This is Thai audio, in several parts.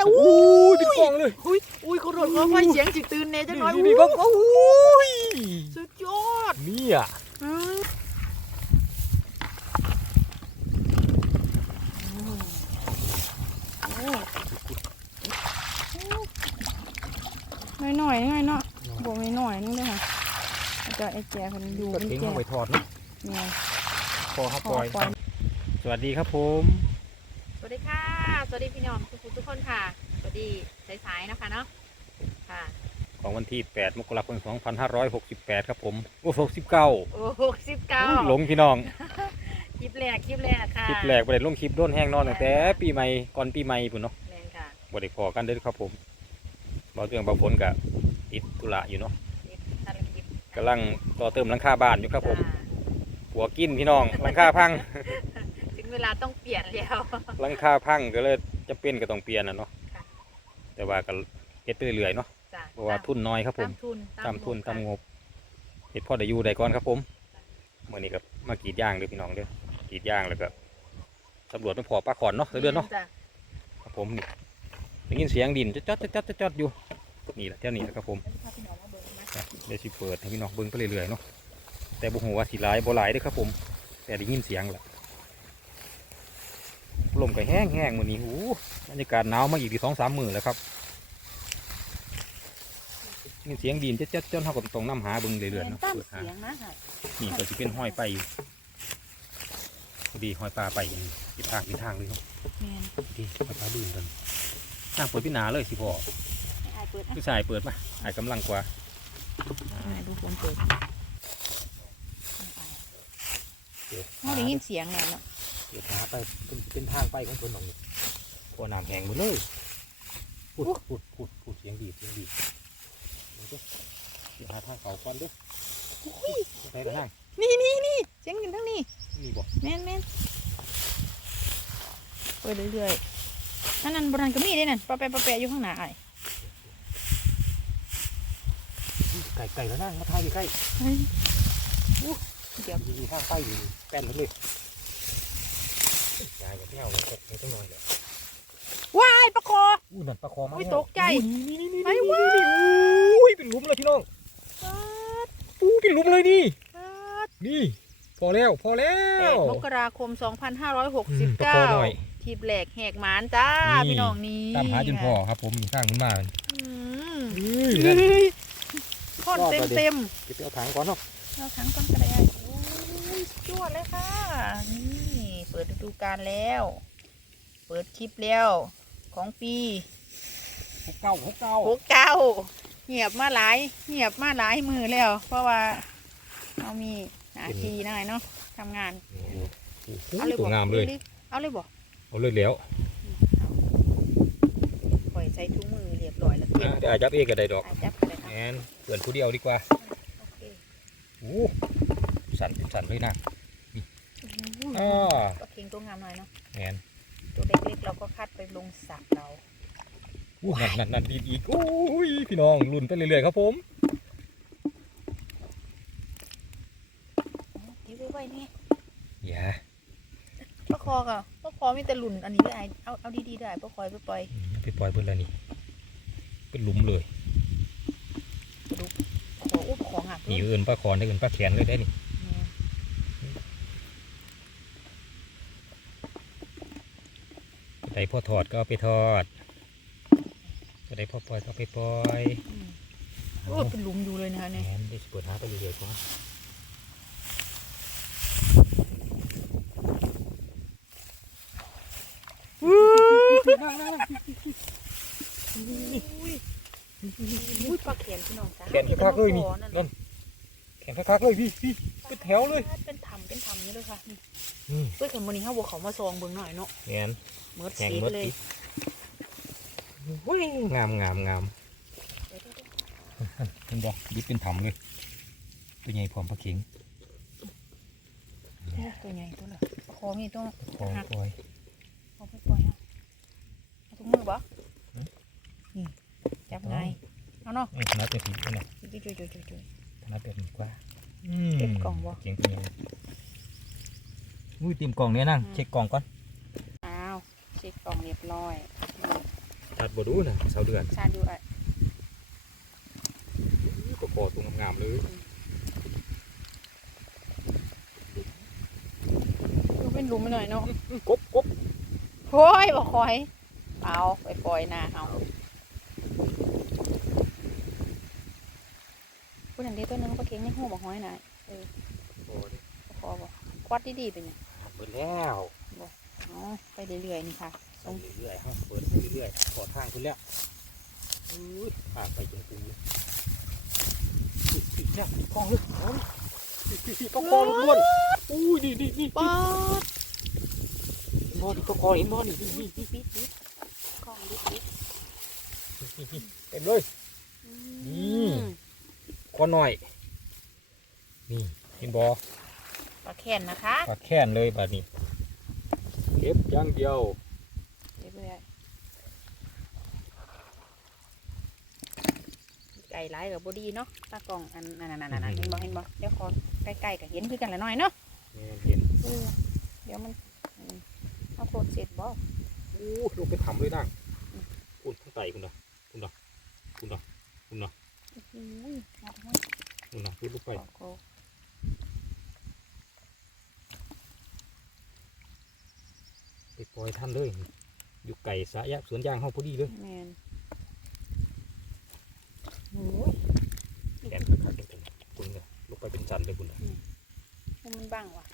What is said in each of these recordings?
นะโอ้อู้ยเป็นกองเลยอุ้ยอุ้ยขอโทษขอไฟเสียงจิตื่นเนจังน้อยนี่นี่เบิ่งโอ้ยสุดยอดนี่อะอืมหน่อยๆหน่อยๆเนาะบวกหน่อยๆนึงเลยค่ะอาจจะไอ้แจคนอยู่ก็เป็นทิ้งแจเอาไปทอดนะเนี่ยพอครับพปอล่อยปล่อยสวัสดีครับผมส วัสดีค่ะ สวัสดีพี่น้องทุกคนทุกคนค่ะ สวัสดีสายๆนะคะเนาะ ค่ะ ของวันที่ 8 มกราคม 2568 ครับผม โอ้69โอ้หกสิบเก้าหลงพี่น้อง คลิปแรกคลิปแรกค่ะ คลิปแรกบ่ได้ลงคลิปโดนแห้งนอนตั้งแต่ปีใหม่ ก่อนปีใหม่พุ่นเนาะแรงค่ะบ่ได้พอกันเด้อครับผมบ่เรื่องบ่ฝนกับติดธุระอยู่เนาะคลิปภารกิจกำลังต่อเติมหลังคาบ้านอยู่ครับผม จ้าหัวกินพี่น้องหลังคาพังถึง เวลาต้องเปลี่ยนแล้ว หลังคาพังก็เลยจะเป็นก็ต้องเปลี่ยนน่ะเนาะค่ะ แต่ว่าก็เฮ็ดเรื่อยๆเนาะจ้าเพราะว่าทุนน้อยครับผตามม ทุนตามทุนงบตามค่ะงบเฮ็ดพ่อได้อยู่ได้ก่อนครับผมเมื่อนี้ก็มากรีดยางเด้อพี่น้องเด้อกรีดยางแล้วก็ตำรวจไม่พอปลาขอนเนาะเดือนเนาะจ้าครับผมนี่ได้ยินเสียงดินจ๊อดจ๊อดจ๊อดจ๊อดอยู่นี่แหละเท่านี้นะครับผมพาพี่น้องมาเบิ่งนะครับเดี๋ยวสิเปิดให้พี่น้องเบิ่งไปเรื่อยๆเนาะแต่บ่ฮู้ว่าสิหลายบ่หลายเด้อครับผม แต่ได้ยินเสียงแหละ ลมก็แห้งแห้งๆมื้อนี้โอ้บรรยากาศหนาวมาอีกทีสองสามมื้อแล้วครับนี่เสียงดินจ๊อดจ๊อดจ๊อดเฮาก็ต้องนํหาเบิ่งเรื่อยๆเนาะตามเปิดหาเสียงนะค่ะนี่ก็จะเป็นห้อยไปอยู่พอดีห้อยปลาไปอย่างนี้ทิศทางทิศทางเลยเนาะแมนพอดีห้อยปลาดื้นกันทางเปิดพี่หนาเลยสิพ่อให้อายเปิดนะพี่ชายเปิดมาอายกำลังกว่าอ่าให้ดูคนเปิดเดี๋ยวเขาได้ยินเสียงแล้วเนาะ เดี๋ยวหาไปเป็นเป็นทางไปของคนหนองนี่พอน้ำแห้งหมดเลยพูดพูดพูดพูดเสียงดีเสียงดีเดี๋ยวเด้อเดี๋ยวหาทางเขาก่อนเด้อไปละทางนี่นี่นี่เสียงอยู่ทั้งนี้นี่บอกแม่นแม่นเปิดเรื่อยๆนั่นนั่นบนนั้นก็มีเด้นั่นปะแปะปะแปะอยู่ข้างหน้าไอ้ายไก่ไก่แล้วนั่งมาทายอยู่ใกล้เฮ้ยอู้เดี๋ยวอยู่ทางใต้อยู่แป้นเลย ยายอย่าเที่ยวเลยไม่ต้องนอนเลยว้ายปะคออู้นั่นปลาคอมาอุ๊ยแล้วตกใจนี่นี่นี่ไอ้นี่ว้าอุ้ยเป็นหลุมเลยพี่น้องอู้เป็นหลุมเลยนี่นี่พอแล้วพอแล้แปวดมกราคมอืมปลาคอหน่อย2569ทีบแหลกแหกหมานจ้านี่พี่น้องนี่ตามหาจนพอครับผมมีข้างขึ้นมาอืมอืมเฮ้ยค่อนรอบเต็มแล้วดิเต็มเก็บไปเอาถังก่อนเนาะๆเอาทั้งก้อนกระไดโอ้ยสุดยอดเลยค่ะนี่เปิดฤดูกาลแล้ว เปิดคลิปแล้วของปีหกเก้าหกเก้าโอ้เก้าเงียบมาหลายเงียบมาหลายมือแล้ว เพราะว่าเรามีหน้าที่หน่อยเนาะทำงานเอาเลยตัวบอกงามเลย เอาเลยบอกเอาเลยแล้วปล่อยใส่ถุงมือเรียบร้อยแล้วเก็บอะเดี๋ยวอาจับเองก็ได้ดอกอาจับเลยแอนะนเปิดผู้เดียวดีกว่าโอเคโอ้สั่นเป็นสั่นเลยนะ อืมอ่าก็เค็งตัวงามหน่อยเนาะแอนตัวเล็กๆเราก็คัดไปลงสระเราอู้นั่นนั่นนั่นอีกอีกโอ้ยพี่น้องลุ้นไปเรื่อยๆครับผมที่ไว้ไว้นี่อย่าปลาคอก่ะปลาคอมีแต่หลุนอันนี้เลยไอ้เอาเอาดีๆได้ปลาคอยไปปล่อยไปปล่อยเพิ่นแล้วนี่เป็นหลุมเลยขออุ้มของหักนี่เอินปลาคอนได้เอินปลาแขนเลยได้นี่ได้พ่อถอดก็เอาไปทอดก็ได้พ่อปล่อยก็เอาไปปล่อยโอ้เป็นหลุมอยู่เลยนะคะแหเนี่ยมได้สเปิดหาไปเรื่อยๆครับอุ้ยปลาแขนพี่น้องจ้าแขนคักๆเลยนี่นั่นแขนคักๆเลยพี่พี่เป็นแถวเลย เป็นทำเป็นทำนี่เลยค่ะนี่อืม เพื่อแขนวันนี้เขาบอกเขามาซองเบิ่งหน่อยเนาะแขน เมิดแขนสีหมไปดเลยติดโอ้ยงามงามงามเห็นบอกยิบเป็นถำเลยตัวใหญ่พร้อมปลาเข็งโอ้ตัวใหญ่ตัวละคอมีตัวคอปล่อยเอาไปปล่อยเอาเอาถุงมือบ่หืมนี่จับไงายเอาเนาะไอ้ยนัดเป็นผีนี่นะจุยจุยจุยจุยจุยนัดเป็นผีกว่าเก็บกล่องบ่เข็งตัวใหญ่อุ้ยเตรียมกล่องเนี่ยนั่งเช็คกล่องก่อนอ้าว เช็คกล่องเรียบร้อยนี่ตัดบ่ดูนะเสาเดือนชาดูอะก็คอตัวงามๆเลยดูเป็นหลุมไปหน่อยเนาะกบกบโอ้ยบ่คอยเอาไปปล่อยหน้าเอาพูดอย่างนี้ตัวหนึงปลาเค็งในหูบอกห้อยหน่อยโอ้ยคอบอกควัดดีๆเป็นยังเปิดแล้ว อ๋อไปเรื่อยๆนี่ค่ะตรงเรื่อยๆฮะเปิดไปเรื่อยๆขอทางคุณแล้วอุ้ยปากไปจนกูปิดเนี่ยปิดกล้องเลยเอาปิดปิดปิดก็คอล้วนอุ้ยนี่นี่นี่ป๊อดบอนี่ก็คอเห็นบอนี่นี่นี่นี่กองดิปิดนี่เต็มเลยนี่อืมคอหน่อย นี่เห็นบอปลาแค่นนะคะปลาแค้นเลยบาดนี้ เก็บอย่างเดียวเรื่อยๆไก่ไล่กับบดีเนาะตากล้องอันนั่นนั่นนั่นเห็นบ่เห็นบ่เดี๋ยวขอใกล้ๆกับเห็นคือกันละหน่อยเนาะนี่เห็นเออเดี๋ยวมันอืมเอาโคตรเสร็จบ่อู้ลงไปทำเลยนั่งคุณข้างไตคุณดอกคุณดอกคุณดอกอุ้ยเอาไปคุณดอกพูดลูกไปขอโคไป ปล่อยท่านเลยอยู่ไก่สายะสวนยางห้องพอดีเลยแมนโอ้ยแขนขาขาดเป็นคุณเนี่ยลงไปเป็นจันเลยคุณน่ะมันบังว่ะ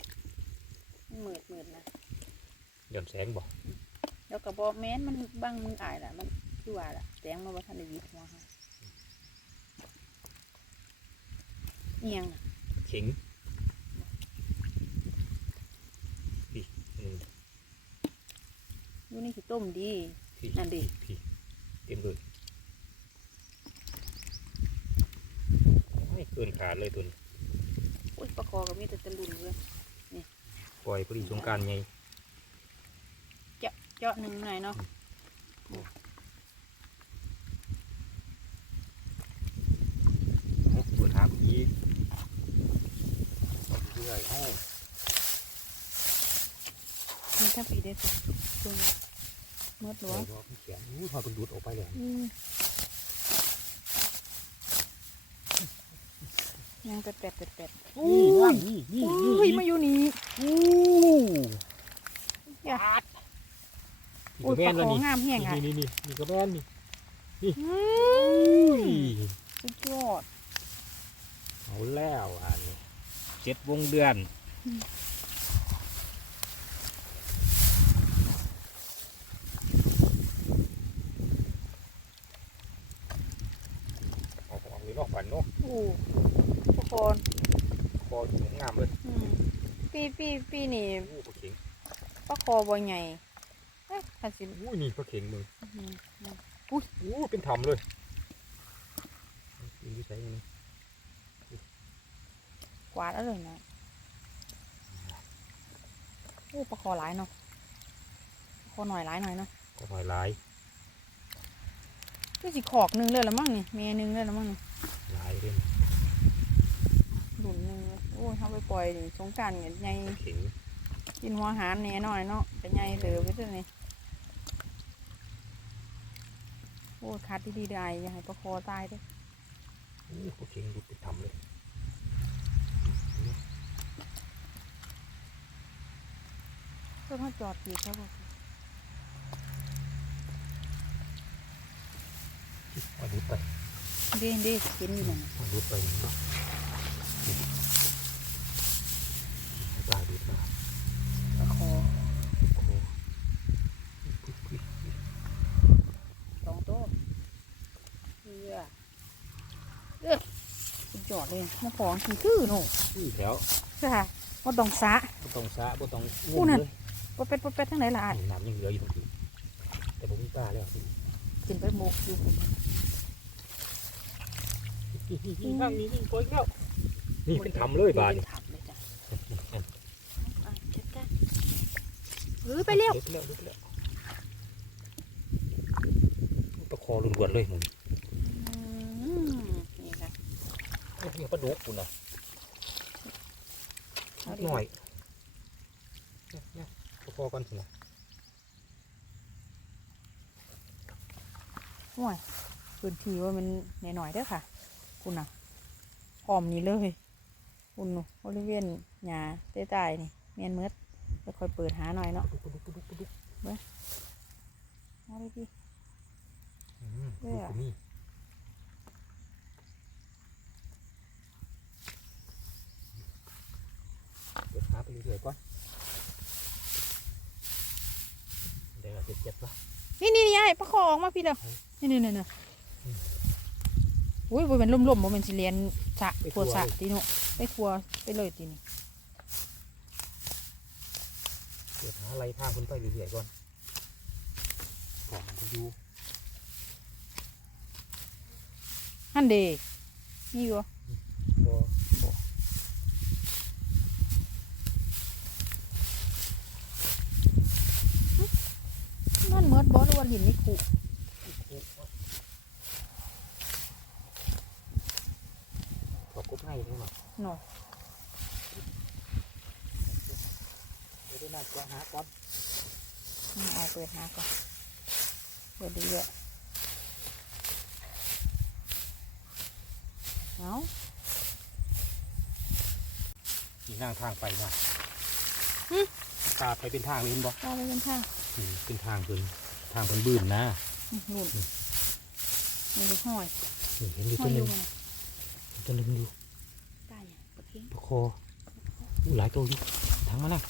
มันมืดมืดๆนะย้อนแสงบอกแล้วก็บอกแม้นมันบังมืออายล่ะมันคือว่าล่ะแสงมาว่าทันได้ยิบหัวเขาเอียงน่ะเข็งพี่หนึ่ง อยู่นี่คือต้มดี พี่นั่นดิ พี่เต็มเลยไม่เกินขาดเลยตัวนี้อุ้ยปลาคอก็มีแต่ตะลุนเลยปล่อยพอดีสงกรารไงเจาะหนึ่งหน่อยเนาะเปิดทางอีกเรื่อยๆเอ้า มีถ้าปีได้สิจุงมื ดหลหัววงเขียนอู้พอเป็นดูดออกไปเลยอืมยังเป็ดเป็ดเป็ดเป็ดนี่นี่นี่นี่อุ้ยมาอยู่นี่อู้อย่านี่อุ้ก็ยปแม่ลานแล้วคอนี่งามแห้งอะนี่นี่นี่นี่ก็แม่นนี่อืมอุ้ยสุดยอดเอาแล้วอันนี้เจ็ดวงเดือน อืม เอาของนี้นอกฝันเนาะ โอ้ ทุกคนคออยู่งามเลยอืมปีปีปีนี่อู้ปลาเข็งปลาคอบ่ใหญ่เอ๊ะถ้าสิอู้นี่ปลาเข็งมึงอืมอู้เป็นทำเลยกินที่ใช้นี่กวาดเอาเลยนะโอ้ปลาคอหลายเนาะปลาคอหน่อยหลายหน่อยเนาะก็หอยลายคือสิขอกหนึงเลยละมั้งนี่เมียหนึงเลยละมั้งนี่ลายเลยหลุนหนึงเล ยโอ้ยเขาไปปล่อยนี่สงกรารเนี่ยใหญ่ปลาเข็งกินหัวอาหารแหน่หน่อยเนาะแต่ใหญ่เติบไปด้วยนี่โอ้ยคัดดีๆได้อย่าให้ปลาคอตายเด้ออู้ปลาเข็งดูเป็นทำเลยเพื่อมาจอดปีกเขาบอกเอาดูดไปเด้เด้เห็นอยู่นั่นน่ะเอาดูดไปเนาะเอาปลาดูดมา ปลาคอ โอ้โห สองตัวเพื่อเออสุดยอด เลยมาของคือคือโน่ชื่อแถวค่ะว่าต้องสะบ่ต้องสะบ่ต้องอู้นั่นเลยว่าเป็ดว่าเป็ดทั้งไหนล่ะอะนี่น้ำยังเหลืออยู่ตรงนี้แต่ผมมีปลาแล้วกินไปหมกอยู่นี่นั่งนี่นี่ปล่อยแล้วนี่เป็นทำเลยบาดเป็นี่นถับเลยจ้ะอะจัดการเออไปเร็วลึกแล้วลึกแล้วตะคอรุนรวนเลยมึง อืมนี่ค่ะ นี่ปลาดุกคุณนะเอาดิหน่อยเนี่ยเนี่ยตะคอกันสินะห่วยพื้นที่ว่ามันหน่อยๆเด้อค่ะ คุณน่ะพร้อมนี้เลยคุณน่ะบริเวณหญ้าใต้ๆนี่เมียนเมืดแล้วค่อยเปิดหาหน่อยเนาะดุกดุกดุกดุกดุกเอาเลยดิอืมเด้ดุอ กนี่เดี๋ยวหาไปเรื่อยๆก่อนเดี๋ยวเจ็บเจ็บๆละ นี่นี่นี่ไอ้ประคอออกมาพี่เด้อนี่นี่นี่นี่อุ้ยบ่เป็นล่มๆบ่เป็นสิเรียนสะทัวสะตีโนไปทัวไปเลยตีนี่เดี๋ยวหาอะไรทางคนไปเรื่อยๆก่อนก่อนมันจะอยู่ฮันเดนี่ก็ บ่บ่ มันเมิดบ่ หรือว่าลินนี่คุขอบกุ๊บให้ด้วยหน่อหน่อยเดี๋ยวได้น่าจะหาก่อนเอาเปิดหาก่อนเปิดดีเยอะเอามีนั่งทางไปนะตาไปเป็นทางเลยเห็นบ่เอาไปกันทางเป็นทางเป็นทางเป็นบื้นนะอื้อนุ่นมันดูห้อยนี่เห็นอยู่ห้อตัยวอหนึยู่งไงตัวหนึงอยู่ได้ยังปะเค็งปลาคออู้หลายตัวอยู่ทางมาแล้ว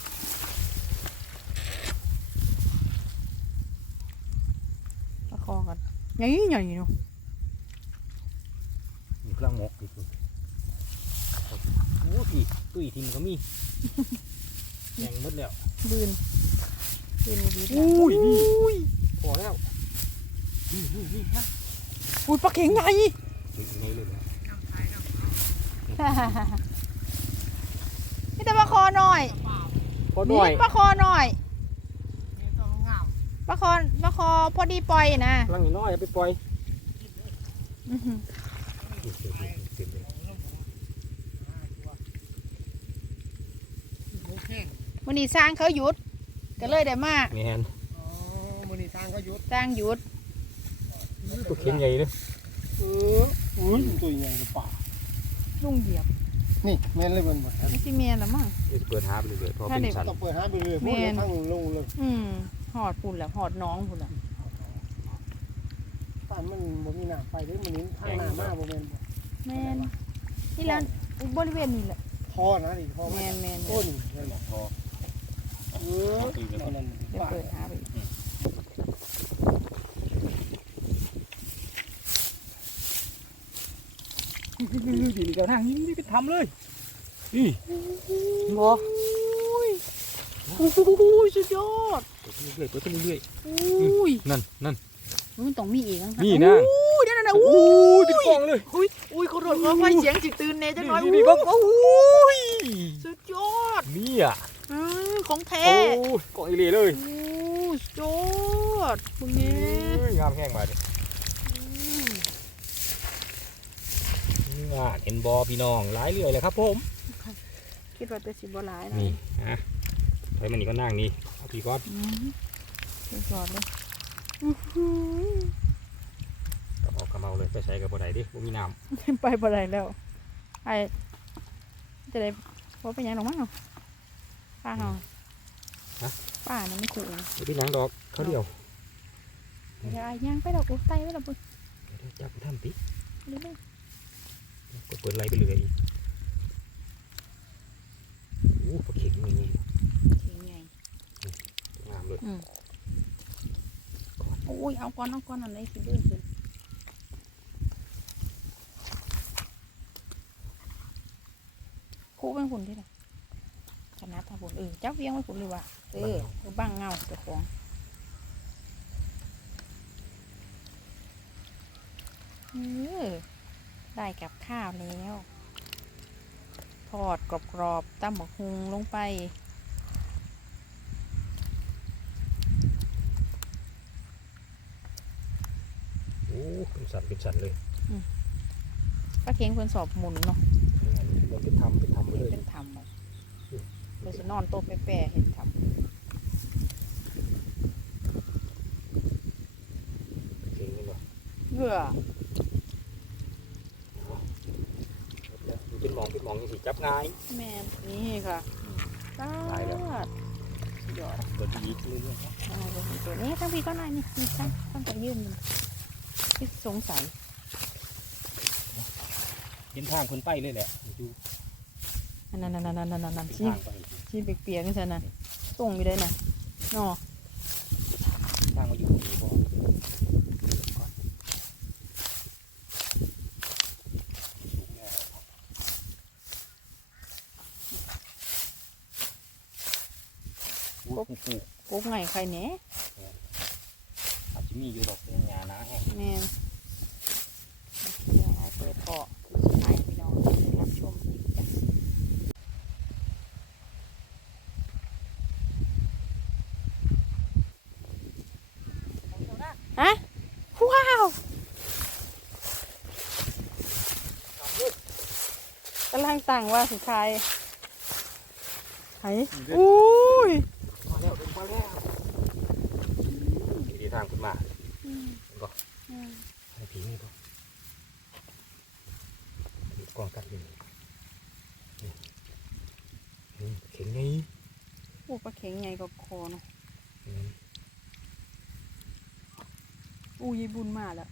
ประคอกันใหญ่ใหญ่เนาะมีกลางหมกอีกตัวโอ้พี่ตุ้ยทิมก็มีแยังหมดแล้วบืนบืนดีอุ้ยนี่อุ้ย พอแล้วนี่นี่นี่นะอุ้ยปลาเค็งใหญ่เฮ้ยยังไงเลยนะนี่แต่ปลาคอหน่อยพอหน่อยนี่ปลาคอหน่อยปลาคอปลาคอพอดีปล่อยนะลังอีน้อยเอาไปปล่อยอื้อหือเต็มเลยวันนี้สร้างเขาหยุดก็เลยได้มาแมนอ๋อมือ นี่ทางก็หยุดสร้างหยุดตัวเข็งใหญ่เลยเอออุ้ยตัวใหญ่ในป่าลุงเหยียบนี่แม่นเลยมันหมดไม่ใช่เมียละมั้งเดี๋ยวจะเปิดหาไปเรื่อยๆเพราะเป็นสันต้องเปิดหาไปเรื่อยแม่พวกนเราทั้งลงเลยอืมหอดปุ่นแหละหอดน้องปุ่นแหละป่านมันบ่มีน้ำไปเด้อมันนี้ทางน้ำมากบ่แม่นบ่แมนนี่แหล้วบริเวณนี้แหละ ท่อนะนี่ท่อแมนแมนต้นนั่นแหละพอเออนั่นนั่นเดี๋ยวป่าเปิดหาไปอีก ดีเดี๋ยวทางนี้นี่ก็ทำเลยนี่บอโอ้ยสุดยอดเปิดเรื่อยๆเปิดไปเรื่อยอุ้ยๆนั่นนั่นมันต้องมีอีกนะนี่นะอุ้ยนั่นน่ะโอ้อุ้ยยเป็นกองเลยอุ้ยอุ้ยขอโทษขอไฟเสียงจิตตื่นเนจังหน่อยนี่นี่เบิ่งโอ้ยสุดยอดนี่อะอืมของแท้โอ้ยกองอีเล่เลยโอ้ยสุดยอดพวกนี้เอ้ยงามแห้งมาดิ งานเห็นบอพี่น้องหลายเรื่อยเลยครับผมคิดว่าจะสิบหลายนะนี่ฮะไปมันนี่ก็นั่งนี่เอาพี่ก้อนอืมสุดยอดเลยอื้อหือต้องเอากระเมาเลยไปใช้กับบ่ได้ดิบ่มีน้ไปบ่ได้แล้วไอจะได้พอเป็นหยังหรอกมั้งป้าเฮาป้านั่นไม่ขู่นะำไม่เป็นหยังดอกเขาเดียวเดี๋ยวไอ้ย่างไปดอกโอ้ไตไปดอกปุ๊บเดี๋ยวจับไปทำติ เรื่อยก็เปิดไหลไปเรื่อยอีกโอ้ปลาเข็งอย่างนี้ๆเสียงใหญ่งามเลยโอ้ยเอาก้อนเอาก้อนอะไรสิเดินขึ้นคู่เป็นคนที่ไหนขนาดทำผลเออจับเวียงไว้ผลเลยว่ะเออคือบ้างเงาเจ้าของเออ ได้กับข้าวแล้ว ทอดกรอบๆตำบักฮุงลงไป โอ้เป็นสันเป็นสันเลยป้าเค้งเพิ่นสอบหมุนเนาะเราเป็นทำเป็นทำไปเลยเป็นทำอะเพิ่นสินอนโต๊ะแปะๆเห็นทเข็งนี่เนาะำเหงื่อ เป็นห มองเป็นหมองยังสิจับง่าย แมนนี่ค่ะตาตายแล้วดสุดยอดตัวดีเรื่อยเอาไปเห็นตัวนี้ทั้งพี่ก็นายนี่นี่ทั้งทั้งจะยื่นมันที่สงสัยๆเห็นทางคนไปเลยแหละอยู่อันนั้นนั่นนั่นนั่นนั่นนั่นเป็นชี้ทางไปชี้เปียกๆนี่ใช่น่ะส่งอยู่ได้น่ะเนาะทางมาอยู่นี่บ่ บปุ๊บไงใครเนี้ยอาจจะมีอยู่ดอกเป็นหญ้านาแห้งแมนเดี๋ยวเอาเปิดเกาะสุดท้ายพี่น้องรับชมอีกจ้ะฮะว้าวกำลังสั่งว่าสุดท้ายไห้อุ้ย มาแล้วมาแล้วดีทางขึ้นมา อืม ก็ อืม ให้ผีนี่ก็มีกองกัดอยู่นี่นี่นี่เข็งไง โอ้ปลาเข็งใหญ่กว่าคอเนาะ อืม อู้ยายบุญมาแล้ว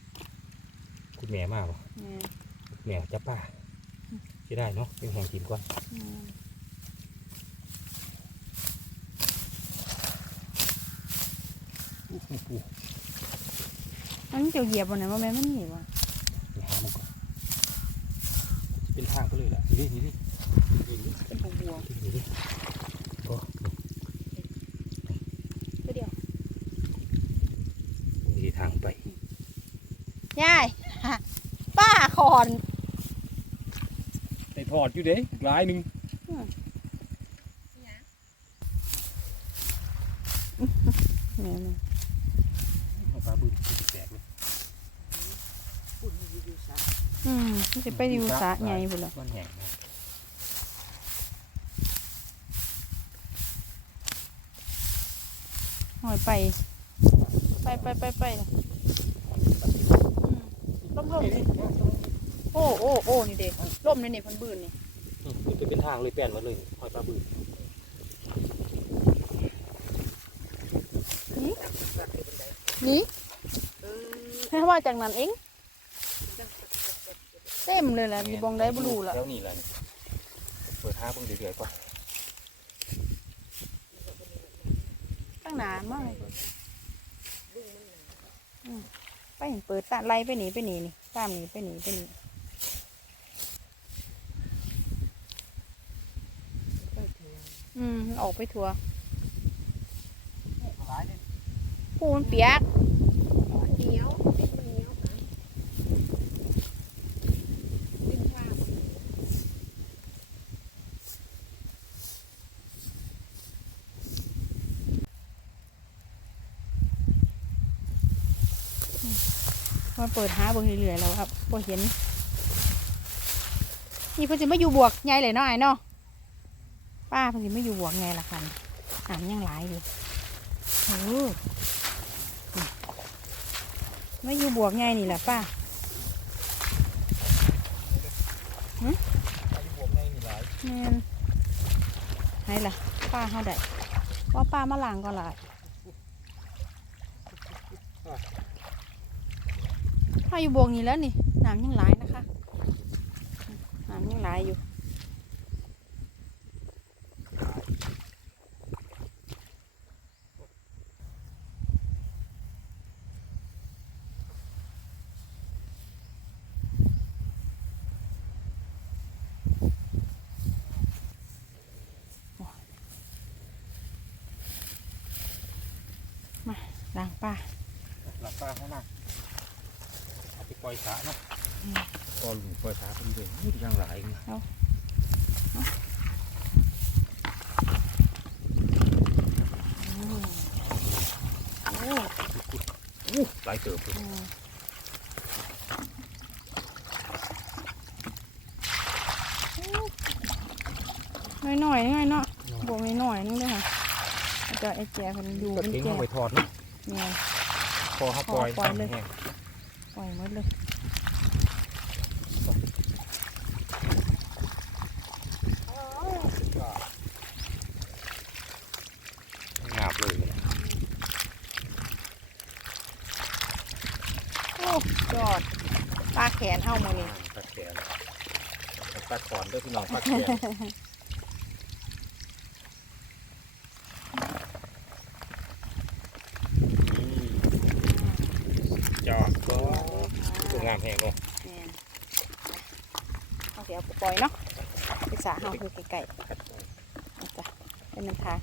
คุณแม่มาบ่แม่แม่จับป้าจะได้เนาะเป็นแหงกินก่อนอืมอู้หูหูอันนี้เจียวเหยียบวันไหนว่าแม่มันหนีวะไปหามันก่อนเป็นทางไปเลยแหละนี่นี่นี่นี่นี่เป็นหัวบัวนี่นี่ก็ตัวเดียวนี่ทางไป ยายป้าคอนได้ถอดอยู่เด้ลายหนึ่งแม่แม่เอาปลาบึ้งแตกเลยอืมมันจะไปอยู่สระใหญ่พุ่นละบ้านแหงนะหอยไป ไปไปไปไป ล่ะล่มล่มโอ้โอ้โอ้นี่เด็ล่มนี่นี่เพันบืนนี่อืมมันจะเป็นทางเลยแป้นมาเลยหอยปลาบึ้งนี่แค่ว่าจากนั้นเองเต็มเลยแหละมีบองได้บลูละแล้วนี่แหละนี่เปิดห้าเพิ่งเดือดๆก่อนตั้งนานมากเลยอืมไปเห็นเปิดตาไล่ไปหนีไปหนีนี่ ตามหนีไปหนีไปหนีอืมมันออกไปทัวร์ปูมันเปียก เหนียวติดมันเหนียวค่ะเป็นผ้า มาเปิดหาเบิ่งเรื่อยๆแล้วครับพอเห็น นี่เพิ่นจะไม่อยู่บวกไงเลยเนาะไอ้เนาะป้าเพิ่นจะไม่อยู่บวกไงล่ะคันหามยังหลายอยู่โอ้ไม่อยู่บวกไงนี่แหละป้าไงมีหลายแม่นไหนล่ะป้าเฮาได้ว่าป้ามาล้างก็หลายถ้าอยู่บวกนี่แล้วนี่น้ำยังหลายนะคะน้ำยังหลายอยู่มาล้างป้าหลังปลาข้างหน้า ปปล่อยสาเนาะปล่อยหลุมปล่อยสาเป็นเดือนนี่ยังหลายไงโอ้อู้หลายเติบเลยอืมน้อยๆน้อยๆเนาะบวกน้อยๆนี่เลยค่ะแล้วก็ไอ้แจมันอยู่ก็เป็นทิ้งแจเอาไปทอดเนาะเนี่ยพอเขาปล่อยพอปล่อยเลยแห้ง ปล่อยมาเลยงาบเลยนะโอ้ยอดปลาแขนเฮามือนี่ปลาแขนปลาขอนด้วยพี่น้องปลาแขนจอดก็ตัวงามแหงเลย แม่นเอาเสียเอาไปปล่อยเนาะ ไปสาเฮาคือไก่ๆเอาจ้ะเป็นมันทาง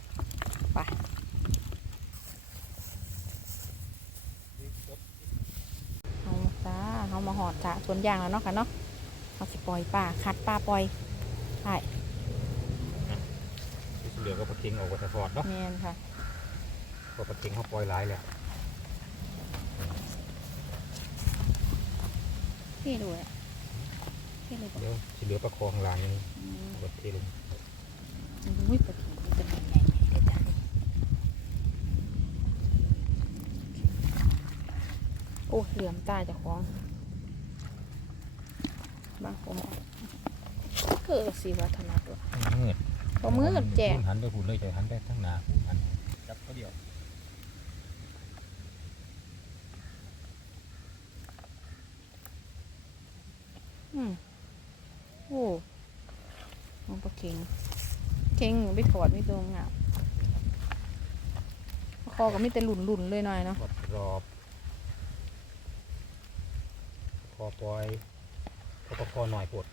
ไปเอาจ้าเฮามาหอดจ้าสวนยางแล้วเนาะค่ะเนาะเอาสิปล่อยป่าคัดป่าปล่อยใช่เหลือก็ปลาเค็งออกมาแต่ฟอดเนาะแม่นค่ะเพราะปลาเค็งเขาปล่อยหลายแล้วพี่ดูอะ พี่เลยบอกเดี๋ยวสิเหลือปลาคอข้างล่างนี่อืมกดเทลงอุ้ยปลาถุงมันเป็นยังไงไหมเดี๋ยวจ้ะโอ้เหลื่อมตาเจะคล้าของบางผมเอาเออสีวัฒนาตัวมืดพอมือกับแจกหันไปหุ่นเลยจะหันไปทั้งหนาหันจับเขาเดียวอืมโอ้มันปลา เค็งเค็งไปถอดไม่ตรงอะคอก็ไมีแต่หลุนๆเลยหน่อยเนาะรอบรอบคอปล่อยคอคอหน่อยปวด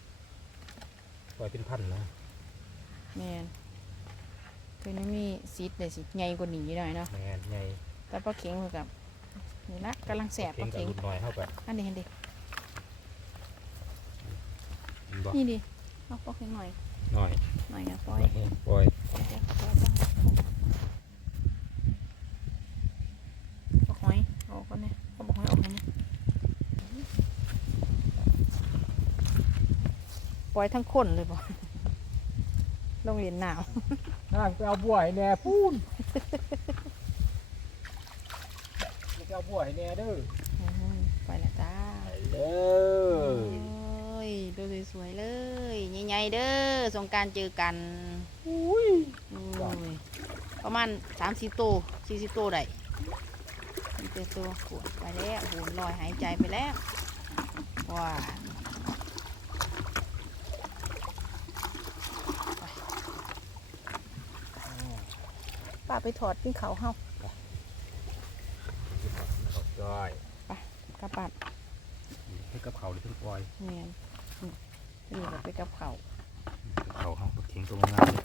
ปล่อยเป็นพันนะแม่นคือไม่มีซีดเลยสิใหญ่กว่านี้หน่อยเนาะแมนไงแต่ปลาเค็งเหมือนกับนี่ละกำลังแสบปเค็งลาเค็งหน่อยเข้าไปอันนี้เห็นดินี่ดิเอาปลาเค็งหน่อย หน่อยหน่อยนะปล่อยปล่อยเดี๋ยวปล่อยบ้างเอาหอยเอาก่อนเนี่ยเอาบอกหอยออกมาเนี่ยปล่อยทั้งคนเลยบ่ลงเรียนหนาวน่าไปเอาบัวให้แน่พูนไปเอาบัวให้แน่เด้ออืมไปแล้วจ้าเด้โอ้ ยดูสวยๆเลยใหญ่ๆเด้อสงกรารเจอกันอุ้ยประมาณสามสี่ตัวสี่สิบตัวได้มีแต่ตัวปวดไปแล้วโหนลอยหายใจไปแล้วว้าป้าไปถอดที่เขาเฮาจ้อยกระปัดให้กับเขาเลยทั้งปล่อยเนีย นอืมนี่ก็ไปกับเขาเขาเขาเค็งตัวงามเลย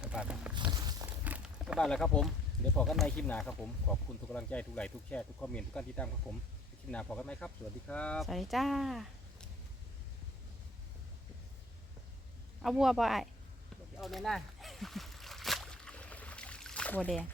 กลับบ้านกลับบ้านแล้วครับผม เดี๋ยวพอกันในคลิปหน้าครับผม ขอบคุณทุกกำลังใจทุกไลค์ทุกแชร์ทุกคอมเมนต์ทุกการติดตามครับผม คลิปหน้าพอกันไหมครับ สวัสดีครับ สวัสดีจ้า เอาบัวบ่ไอ้เอาแน่น่าบัวแดง